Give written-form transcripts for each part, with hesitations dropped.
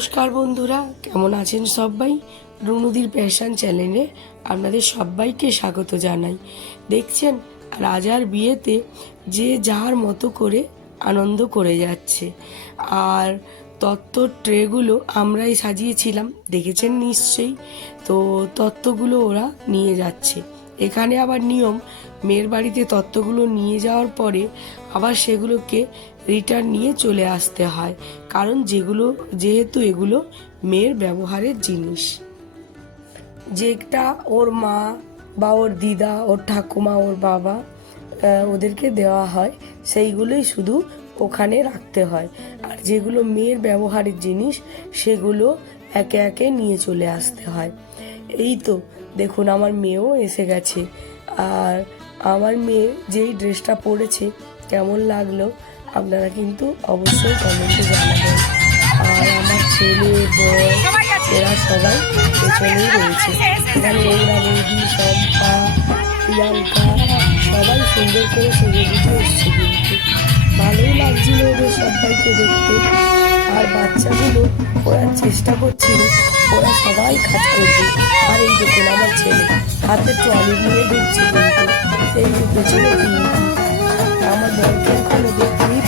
নমস্কার বন্ধুরা, কেমন আছেন সবাই? রুনুদির প্যাশন চ্যানেলে আপনাদের সবাইকে স্বাগত জানাই। দেখছেন রাজার বিয়েতে যে যার মতো করে আনন্দ করে যাচ্ছে। আর তত্ত্বর ট্রেগুলো আমরাই সাজিয়েছিলাম, দেখেছেন নিশ্চয়ই। তো তত্ত্বগুলো ওরা নিয়ে যাচ্ছে। এখানে আবার নিয়ম, মেয়ের বাড়িতে তত্ত্বগুলো নিয়ে যাওয়ার পরে আবার সেগুলোকে রিটার্ন নিয়ে চলে আসতে হয়, কারণ যেহেতু এগুলো মেয়ের ব্যবহারের জিনিস। যেটা ওর মা বা ওর দিদা, ওর ঠাকুমা, ওর বাবা ওদেরকে দেওয়া হয়, সেইগুলোই শুধু ওখানে রাখতে হয়। আর যেগুলো মেয়ের ব্যবহারের জিনিস সেগুলো একে একে নিয়ে চলে আসতে হয়। এই তো দেখুন, আমার মেয়েও এসে গেছে। আর আমার মেয়ে যেই ড্রেসটা পরেছে কেমন লাগলো আপনারা কিন্তু অবশ্যই কমেন্টে জানাবেন। আর আমার ছেলে, বর, এরা সবাই পেছনেই রয়েছে। এখানে ওরা, বৌদি, শম্পা, প্রিয়াঙ্কা সবাই সুন্দর করে সেজে গুজে এসছে। কিন্তু ভালোই লাগছিল ওদের সবাইকে দেখতে। আর বাচ্চাগুলো ওরা চেষ্টা করছিল ওরা সবাই কাজ করবে। আর এই দেখুন আমার ছেলে হাতে ট্রলি নিয়ে ঢুকছে। কিন্তু এই যে পেছনে আমার বরকে এখন দেখতেই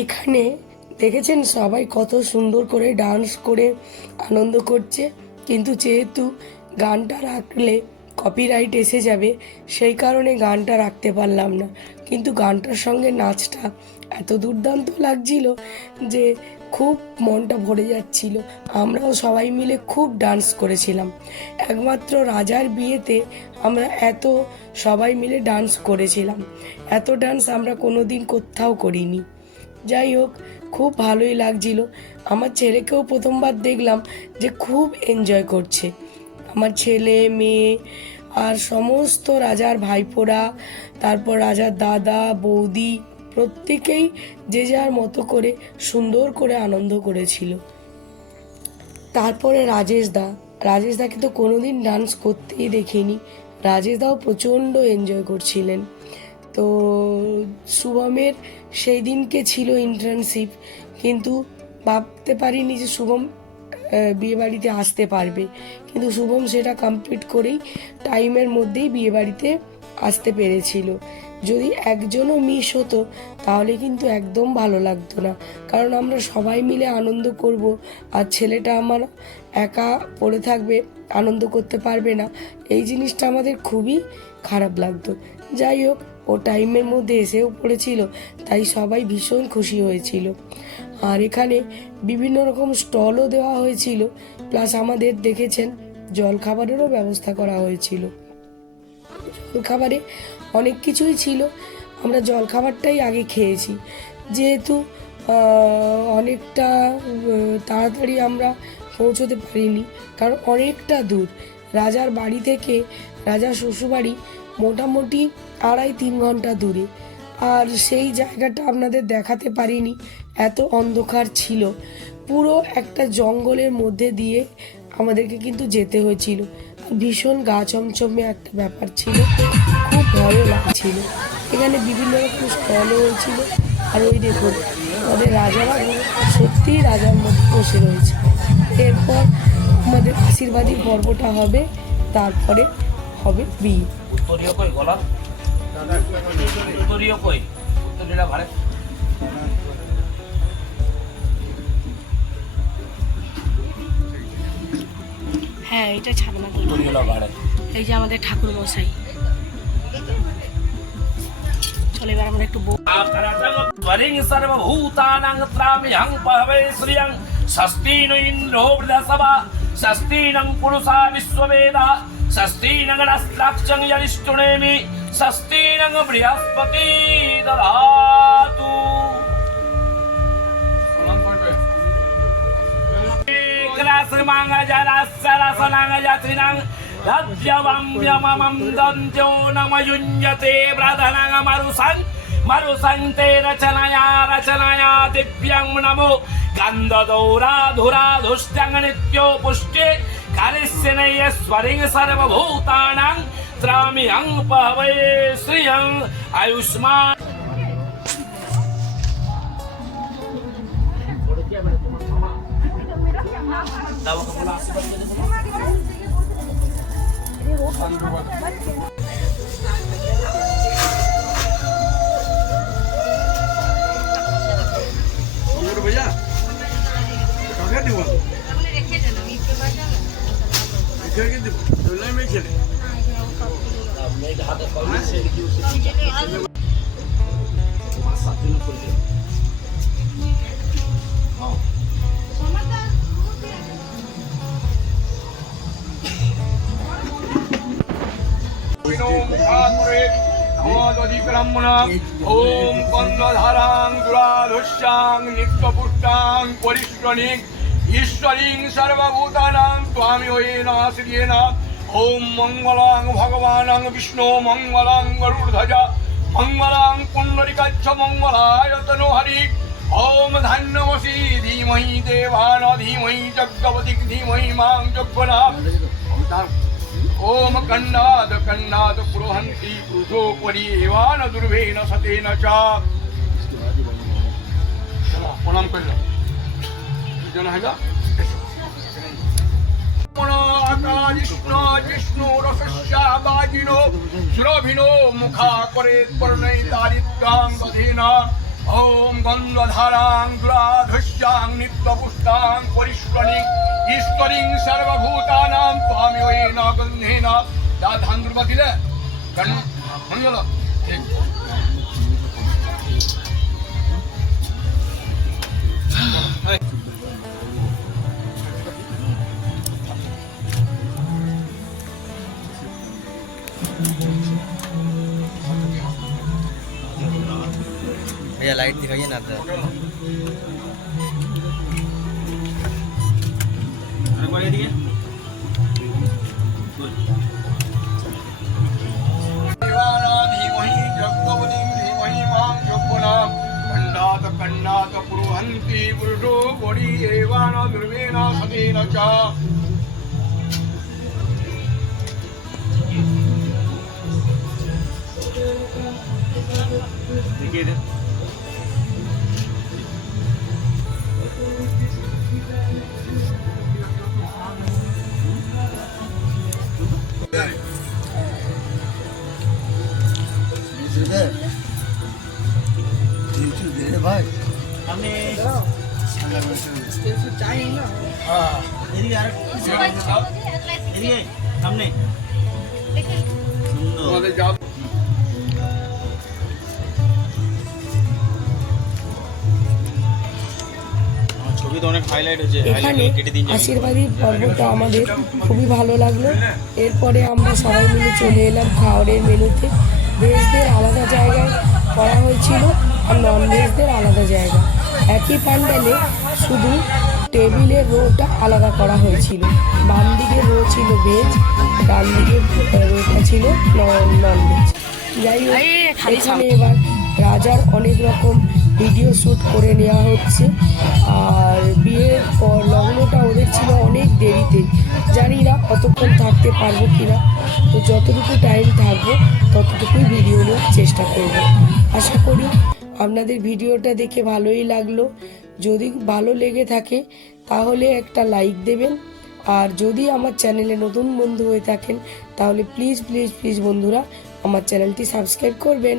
এখানে দেখেছেন সবাই কত সুন্দর করে ডান্স করে আনন্দ করছে। কিন্তু যেহেতু গানটা রাখলে কপিরাইট এসে যাবে, সেই কারণে গানটা রাখতে পারলাম না। কিন্তু গানটার সঙ্গে নাচটা এত দুর্দান্ত লাগছিল যে খুব মনটা ভরে যাচ্ছিল। আমরাও সবাই মিলে খুব ডান্স করেছিলাম। একমাত্র রাজার বিয়েতে আমরা এত সবাই মিলে ডান্স করেছিলাম, এত ডান্স আমরা কোনো দিন কোথাও করিনি। যাই হোক, খুব ভালোই লাগছিল। আমার ছেলেকেও প্রথমবার দেখলাম যে খুব এনজয় করছে। আমার ছেলে, মেয়ে আর সমস্ত রাজার ভাইপোরা, তারপর রাজার দাদা, বৌদি, প্রত্যেকেই যে যার মতো করে সুন্দর করে আনন্দ করেছিল। তারপরে রাজেশদাকে তো কোনোদিন ডান্স করতেই দেখিনি। রাজেশদাও প্রচণ্ড এনজয় করছিলেন। তো শুভমের সেই দিনকে ছিল ইন্টার্নশিপ, কিন্তু ভাবতে পারিনি যে শুভম বিয়েবাড়িতে আসতে পারবে, কিন্তু শুভম সেটা কমপ্লিট করেই টাইমের মধ্যেই বিয়েবাড়িতে আসতে পেরেছিল। যদি একজনও মিস হতো তাহলে কিন্তু একদম ভালো লাগতো না, কারণ আমরা সবাই মিলে আনন্দ করব আর ছেলেটা আমার একা পড়ে থাকবে, আনন্দ করতে পারবে না, এই জিনিসটা আমাদের খুবই খারাপ লাগতো। যাই হোক, ও টাইমের মধ্যে এসেও পড়েছিল, তাই সবাই ভীষণ খুশি হয়েছিল। আর এখানে বিভিন্ন রকম স্টলও দেওয়া হয়েছিল, প্লাস আমাদের দেখেছেন জলখাবারেরও ব্যবস্থা করা হয়েছিল। জলখাবারে অনেক কিছুই ছিল, আমরা জলখাবারটাই আগে খেয়েছি, যেহেতু অনেকটা তাড়াতাড়ি আমরা পৌঁছতে পারিনি, কারণ অনেকটা দূর। রাজার বাড়ি থেকে রাজার শ্বশুরবাড়ি মোটামুটি 2.5-3 ঘন্টা দূরে, আর সেই জায়গাটা আপনাদের দেখাতে পারিনি, এত অন্ধকার ছিল। পুরো একটা জঙ্গলের মধ্যে দিয়ে আমাদেরকে কিন্তু যেতে হয়েছিল, ভীষণ গা ছমছমে একটা ব্যাপার ছিল, খুব ভয়ও লাগছিল। এখানে বিভিন্ন রকম স্টলও হয়েছিল, আর ওই দেখুন আমাদের রাজারা সত্যিই রাজার মধ্যে বসে রয়েছে। এরপর আমাদের আশীর্বাদী পর্বটা হবে, তারপরে হবে বিয়ে। হ্যাঁ, এটা ছাড়না, এই যে আমাদের ঠাকুর মশাই। চলে এবার আমরা একটু ষষ্ঠী ইন্দ্রো বৃহস্পতি ষষ্ঠী নং পুরুষা বিশ্ববেদা ষষ্ঠী নগরাস্ত্রাক্ষং যনিষ্ঠুনেমি ষষ্ঠী নং বৃহস্পতি দদাতু। मरुसंते रचनाया दिव्यं नमो गन्धदौराधुराधुष्ट्यं नित्यो पुष्टे कालिस्यनयस्वरिं सर्वभूतानां त्राम्यं पवये श्रियं आयुष्मान। भैया काफी দিব আপনি রেখে দেন, আমি একটু বাজাবো রেখে দিব চলে মে খেলে मेरे हाथ में कॉल से क्यों से साथ में खोल दे। हां विनो मुखातुरे नमोदि ब्रह्मणा ओम गन्धधारां दुराधुष्यां नित्यपुष्टां परिश्रणिं ईश्वरीं सर्वभूतानां त्वामि होयेन श्रियेन ओम मंगलां भगवानं विष्णु मंगलां गरुड़ध्वजा मंगलां पुंडरीकाक्ष मंगलाय तनोहरि ओम धन्यमसि धीमहि देवान धीमहि जगवती धीमहि मां जग्गना ओम कन्नाद कन्नाद पुरोहन्ति पुरुषोपरि एवान दुर्भेन सतेन च। प्रणाम कर लो जन है जिष्णु जिष्णु रसस्याबाजिनो सुरभिनो मुखा करे पर्णय दारिद्रां दधेना ओम गन्धधारां दुराधुष्यां नित्यपुष्टां परिष्कणि ईश्वरीं सर्वभूतानां त्वामिवेन गन्धेन যা ধান দুর্বা দিলে কেন হয়ে গেল ঠিক भैया लाइट दिखाइए ना तो धीमहि जगवतीं धीमहि मां यौवनां कण्डात पुरुहन्ति पुरुषो वरी एवान दुर्वेण सतेन च भाई हमने তোমাদের যা ছবি তো অনেক হাইলাইট হচ্ছে এখানে আশীর্বাদী পর্বটা আমাদের খুবই ভালো লাগলো। এরপরে আমরা সবাই মিলে চলে এলাম খাওয়ারের মেনুতে। ভেজদের আলাদা জায়গায় করা হয়েছিল আর নন ভেজদের আলাদা জায়গা। একই প্যান্ডেলে শুধু টেবিলের রোটা আলাদা করা হয়েছিল। বাম দিকের রো ছিল ভেজ, ডান দিকের রোটা ছিল নন ভেজ। যাই হোক, এখানে এবার রাজার অনেক রকম ভিডিও শ্যুট করে নেওয়া হচ্ছে। আর বিয়ের পর লগ্নটা ওদের ছিল অনেক দেরিতে, জানি না কতক্ষণ থাকতে পারবো কিনা। তো যতটুকু টাইম থাকবো ততটুকুই ভিডিও নেওয়ার চেষ্টা করব। আশা করি আপনাদের ভিডিওটা দেখে ভালোই লাগলো। যদি ভালো লেগে থাকে তাহলে একটা লাইক দেবেন। আর যদি আমার চ্যানেলে নতুন বন্ধু হয়ে থাকেন তাহলে প্লিজ প্লিজ প্লিজ বন্ধুরা আমার চ্যানেলটি সাবস্ক্রাইব করবেন।